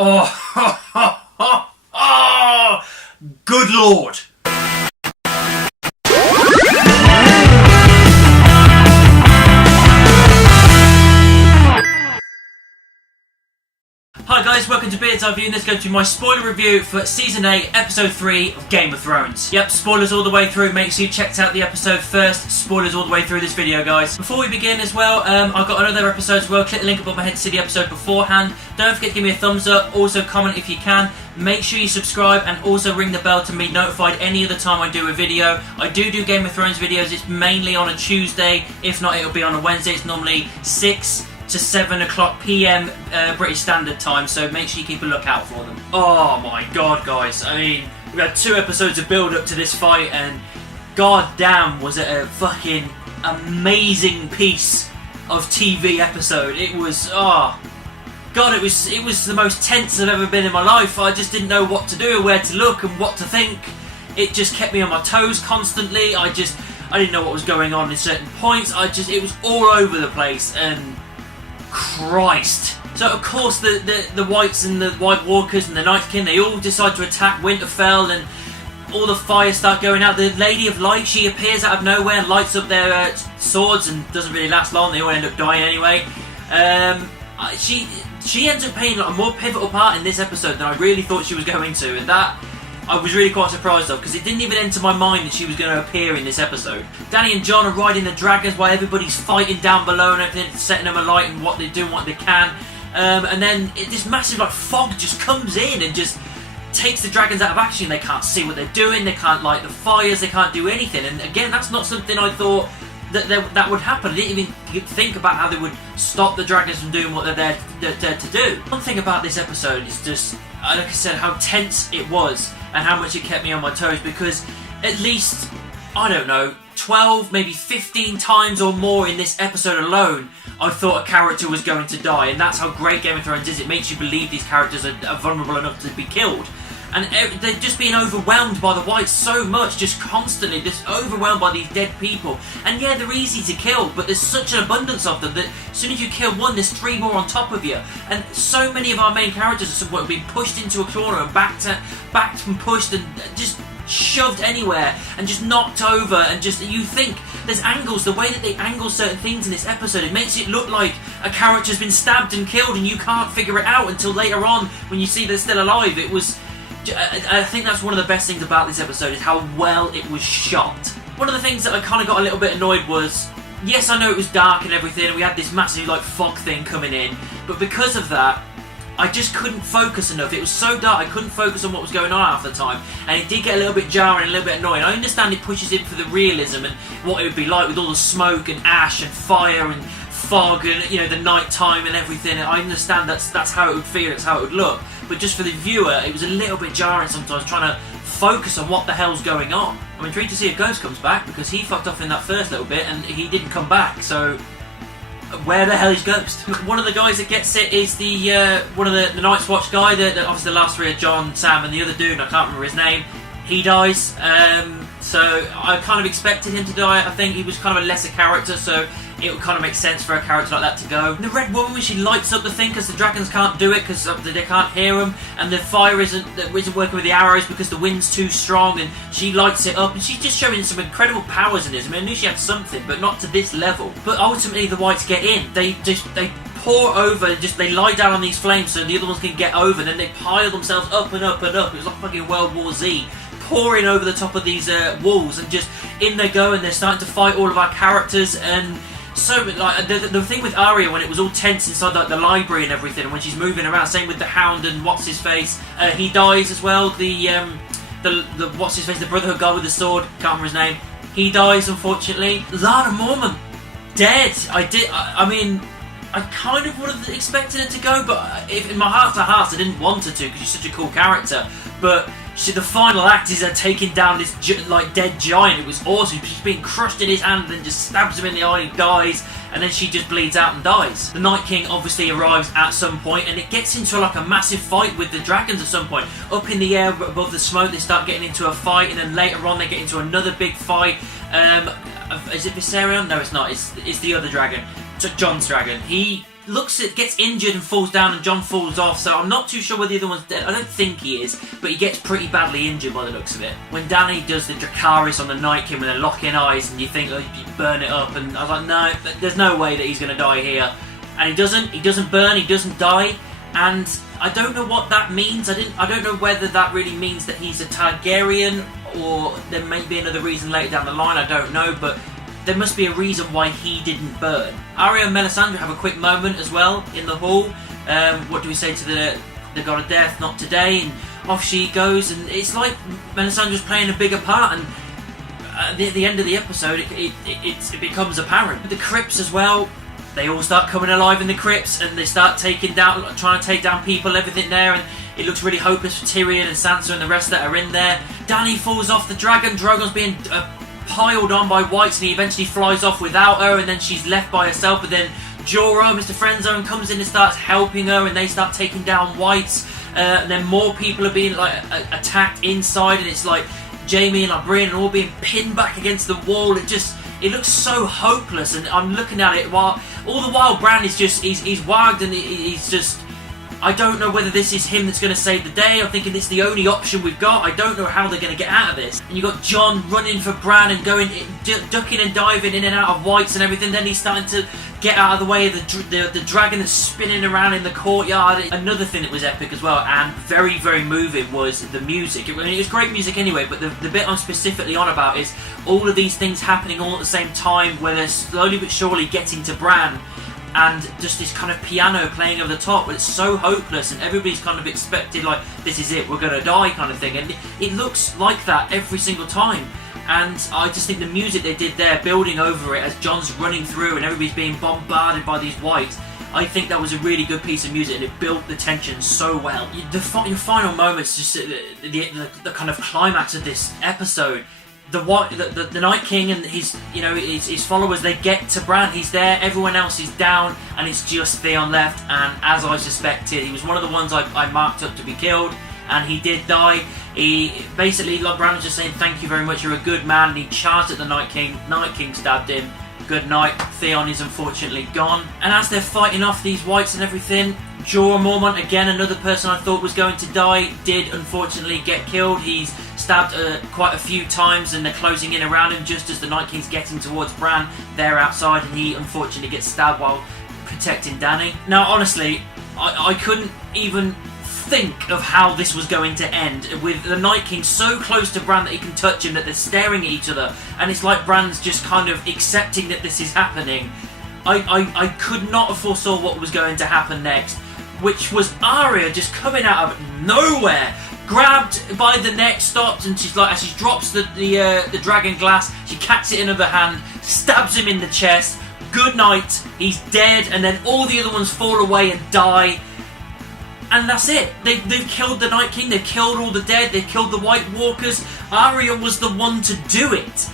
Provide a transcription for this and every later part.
Oh, good lord. Hi guys, welcome to Beard's Eye View, and this is going to be my spoiler review for Season 8, Episode 3 of Game of Thrones. Yep, spoilers all the way through, make sure you checked out the episode first, spoilers all the way through this video guys. Before we begin as well, I've got another episode as well, click the link above my head to see the episode beforehand. Don't forget to give me a thumbs up, also comment if you can. Make sure you subscribe and also ring the bell to be notified any other time I do a video. I do Game of Thrones videos, it's mainly on a Tuesday, if not it'll be on a Wednesday, it's normally 6 to 7 o'clock PM British Standard Time, so make sure you keep a lookout for them. Oh my god guys, I mean, we had 2 episodes of build up to this fight and god damn was it a fucking amazing piece of TV episode. It was, oh god, it was the most tense I've ever been in my life. I just didn't know what to do, where to look and what to think. It just kept me on my toes constantly. I didn't know what was going on in certain points. It was all over the place and Christ. So of course the Whites and the White Walkers and the Night King, they all decide to attack Winterfell and all the fires start going out. The Lady of Light, she appears out of nowhere and lights up their swords and doesn't really last long, they all end up dying anyway. She ends up playing a more pivotal part in this episode than I really thought she was going to, and that I was really quite surprised of, because it didn't even enter my mind that she was going to appear in this episode. Dany and Jon are riding the dragons while everybody's fighting down below and everything, setting them alight and what they're doing, what they can. And then this massive fog just comes in and just takes the dragons out of action. They can't see what they're doing, they can't light the fires, they can't do anything. And again, that's not something I thought that would happen. I didn't even think about how they would stop the dragons from doing what they're there to do. One thing about this episode is just, like I said, how tense it was and how much it kept me on my toes, because at least, I don't know, 12, maybe 15 times or more in this episode alone, I thought a character was going to die, and that's how great Game of Thrones is. It makes you believe these characters are vulnerable enough to be killed. And they're just being overwhelmed by the Whites so much, just constantly, just overwhelmed by these dead people. And yeah, they're easy to kill, but there's such an abundance of them that as soon as you kill one, there's 3 more on top of you. And so many of our main characters are being pushed into a corner and backed and pushed and just shoved anywhere and just knocked over, and just, you think there's angles, the way that they angle certain things in this episode, it makes it look like a character's been stabbed and killed and you can't figure it out until later on when you see they're still alive. I think that's one of the best things about this episode, is how well it was shot. One of the things that I kind of got a little bit annoyed was, yes, I know it was dark and everything, and we had this massive fog thing coming in, but because of that, I just couldn't focus enough. It was so dark, I couldn't focus on what was going on half the time, and it did get a little bit jarring and a little bit annoying. I understand it pushes in for the realism and what it would be like with all the smoke and ash and fire and fog and, the night time and everything. I understand that's how it would feel, that's how it would look, but just for the viewer it was a little bit jarring sometimes, trying to focus on what the hell's going on. I'm intrigued to see if Ghost comes back, because he fucked off in that first little bit and he didn't come back, so where the hell is Ghost? One of the guys that gets it is the one of the Night's Watch guy, obviously the last 3 are Jon, Sam and the other dude, I can't remember his name. He dies, so I kind of expected him to die. I think he was kind of a lesser character, so it would kind of make sense for a character like that to go. And the Red Woman, when she lights up the thing, because the dragons can't do it because they can't hear them, and the fire isn't working with the arrows because the wind's too strong, and she lights it up, and she's just showing some incredible powers in this. I mean, I knew she had something, but not to this level. But ultimately, the Whites get in. They pour over, they lie down on these flames so the other ones can get over, and then they pile themselves up and up and up. It was like fucking World War Z, pouring over the top of these walls, and just in they go, and they're starting to fight all of our characters. And so the thing with Arya, when it was all tense inside the library and everything, and when she's moving around, same with the Hound and what's his face, he dies as well. The what's his face, the Brotherhood guy with the sword, can't remember his name, he dies unfortunately. Lana Mormont dead. I mean, I kind of would have expected it to go, but if in my heart to heart I didn't want her to, because she's such a cool character. But the final act is her taking down this dead giant. It was awesome. She's being crushed in his hand and then just stabs him in the eye and he dies, and then she just bleeds out and dies. The Night King obviously arrives at some point, and it gets into a massive fight with the dragons at some point. Up in the air above the smoke, they start getting into a fight, and then later on they get into another big fight. Is it Viserion? No, it's not. It's the other dragon. Jon's dragon. He gets injured and falls down, and Jon falls off, so I'm not too sure whether the other one's dead. I don't think he is, but he gets pretty badly injured by the looks of it. When Dany does the Dracarys on the Night King with their locking eyes, and you think, oh, you burn it up, and I was like, no, there's no way that he's going to die here. And he doesn't burn, he doesn't die, and I don't know what that means. I don't know whether that really means that he's a Targaryen, or there may be another reason later down the line, I don't know, but there must be a reason why he didn't burn. Arya and Melisandre have a quick moment as well in the hall. What do we say to the God of Death? Not today. And off she goes, and it's like Melisandre's playing a bigger part. And at the end of the episode, it becomes apparent. The crypts as well. They all start coming alive in the crypts, and they start trying to take down people, everything there, and it looks really hopeless for Tyrion and Sansa and the rest that are in there. Dany falls off the dragon. Drogon's being piled on by whites, and he eventually flies off without her, and then she's left by herself. But then Jorah, Mr. Friendzone, comes in and starts helping her, and they start taking down whites. And then more people are being attacked inside, and it's like Jaime and Brienne are all being pinned back against the wall. It looks so hopeless, and I'm looking at it while all the while Bran is just he's wagged, and he's just. I don't know whether this is him that's going to save the day. I'm thinking it's the only option we've got. I don't know how they're going to get out of this. And you've got Jon running for Bran and going, ducking and diving in and out of whites and everything. Then he's starting to get out of the way of the dragon that's spinning around in the courtyard. Another thing that was epic as well, and very, very moving, was the music. It was great music anyway, but the bit I'm specifically on about is all of these things happening all at the same time, where they're slowly but surely getting to Bran. And just this kind of piano playing over the top, but it's so hopeless, and everybody's kind of expected, like, this is it, we're going to die kind of thing, and it looks like that every single time. And I just think the music they did there, building over it as Jon's running through and everybody's being bombarded by these whites, I think that was a really good piece of music, and it built the tension so well. Your final moments, just the kind of climax of this episode. The Night King and his followers, they get to Bran, he's there, everyone else is down, and it's just Theon left. And as I suspected, he was one of the ones I marked up to be killed, and he did die. He basically, like Bran was just saying, thank you very much, you're a good man, and he charged at the Night King. Night King stabbed him. Good night. Theon is unfortunately gone. And as they're fighting off these whites and everything, Jorah Mormont, again another person I thought was going to die, did unfortunately get killed. He's stabbed quite a few times, and they're closing in around him just as the Night King's getting towards Bran. They're outside, and he unfortunately gets stabbed while protecting Dany. Now honestly, I couldn't even think of how this was going to end, with the Night King so close to Bran that he can touch him, that they're staring at each other, and it's like Bran's just kind of accepting that this is happening. I could not have foresaw what was going to happen next, which was Arya just coming out of nowhere, grabbed by the neck, stopped, and she's like, as she drops the dragon glass, she catches it in her hand, stabs him in the chest. Good night, he's dead, and then all the other ones fall away and die. And that's it. They've killed the Night King, they've killed all the dead, they've killed the White Walkers. Arya was the one to do it.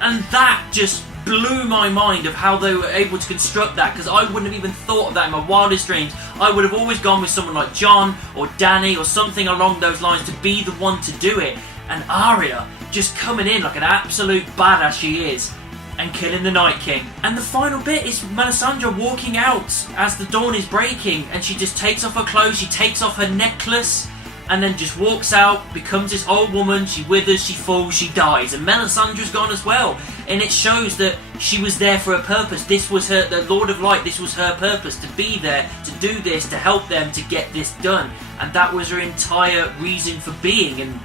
And that just blew my mind of how they were able to construct that, because I wouldn't have even thought of that in my wildest dreams. I would have always gone with someone like Jon or Dany or something along those lines to be the one to do it. And Arya just coming in like an absolute badass she is, and killing the Night King. And the final bit is Melisandre walking out as the dawn is breaking, and she just takes off her clothes, she takes off her necklace, and then just walks out, becomes this old woman, she withers, she falls, she dies, and Melisandre's gone as well. And it shows that she was there for a purpose. This was her, the Lord of Light, this was her purpose, to be there, to do this, to help them, to get this done. And that was her entire reason for being, and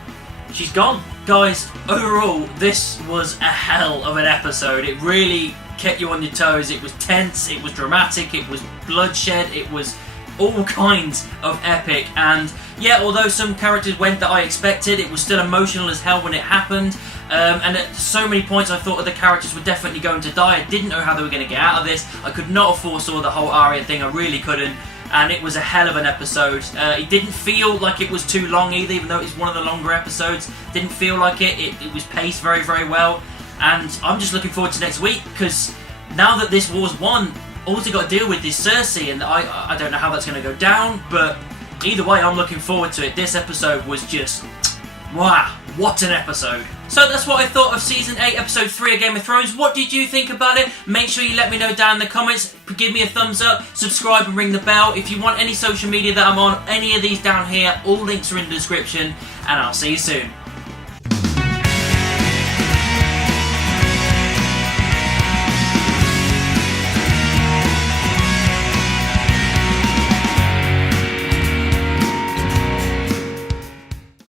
she's gone. Guys, overall, this was a hell of an episode. It really kept you on your toes. It was tense, it was dramatic, it was bloodshed, it was all kinds of epic. And yeah, although some characters went that I expected, it was still emotional as hell when it happened. And at so many points I thought that the characters were definitely going to die. I didn't know how they were going to get out of this. I could not have foresaw the whole Arya thing, I really couldn't. And it was a hell of an episode. It didn't feel like it was too long either, even though it's one of the longer episodes. Didn't feel like it. It was paced very, very well. And I'm just looking forward to next week, because now that this war's won, all we've got to deal with is Cersei, and I don't know how that's going to go down, but either way, I'm looking forward to it. This episode was just, wow, what an episode. So that's what I thought of Season 8, Episode 3 of Game of Thrones. What did you think about it? Make sure you let me know down in the comments. Give me a thumbs up, subscribe and ring the bell. If you want any social media that I'm on, any of these down here, all links are in the description. And I'll see you soon.